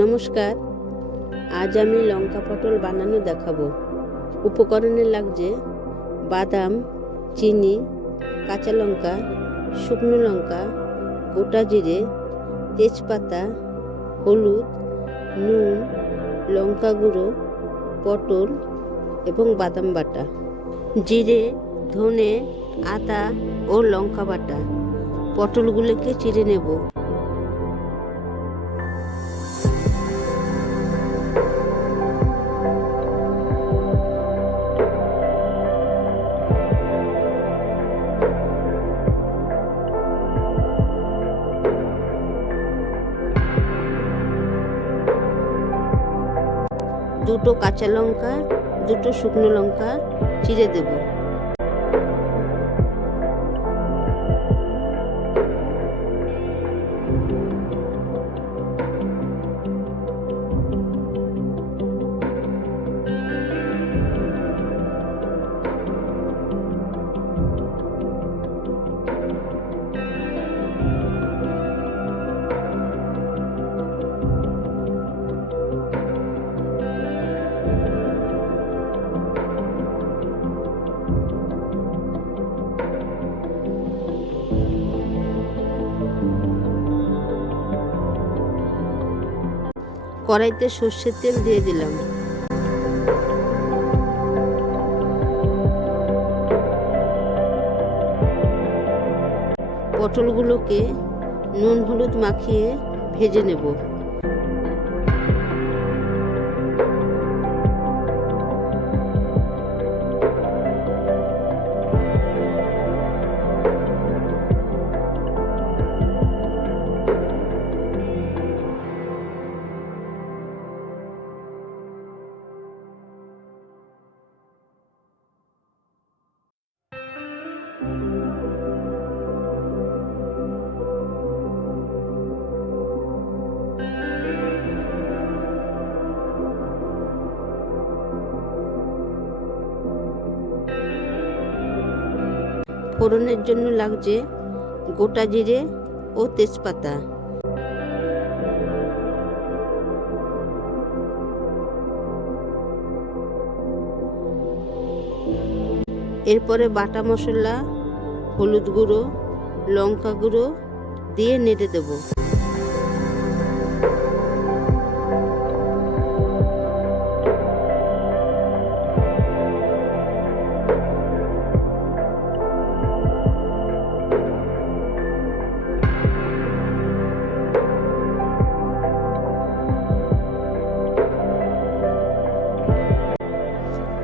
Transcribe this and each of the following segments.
নমস্কার, আজ আমি লঙ্কা পটল বানানো দেখাবো। উপকরণে লাগছে বাদাম, চিনি, কাঁচা লঙ্কা, শুকনো লঙ্কা, গোটা জিরে, তেজপাতা, হলুদ, নুন, লঙ্কা গুঁড়ো, পটল এবং বাদাম বাটা, জিরে, ধনে, আদা ও লঙ্কা বাটা। পটলগুলোকে চিড়ে নেব। দুটো কাঁচা লঙ্কা, দুটো শুকনো লঙ্কা চিড়ে দেব। কড়াইতে সর্ষের তেল দিয়ে দিলাম। পটলগুলোকে নুন হলুদ মাখিয়ে ভেজে নেব। ফোড়নের জন্য লাগছে গোটা জিরে ও তেজপাতা। এরপরে বাটা মশলা, হলুদ গুঁড়ো, লঙ্কা গুঁড়ো দিয়ে নেড়ে দেব।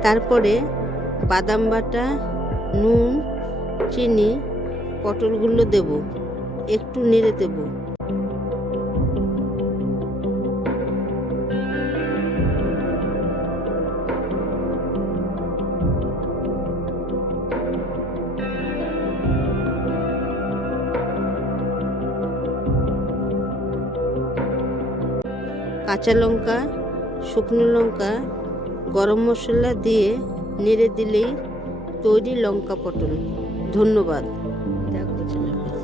তারপরে বাদাম বাটা, নুন, চিনি, পটলগুলো দেব, একটু নেড়ে দেব। কাঁচা লঙ্কা, শুকনো লঙ্কা, গরম মশলা দিয়ে নেড়ে দিলেই তৈরি লঙ্কা পটল। ধন্যবাদ। দেখো।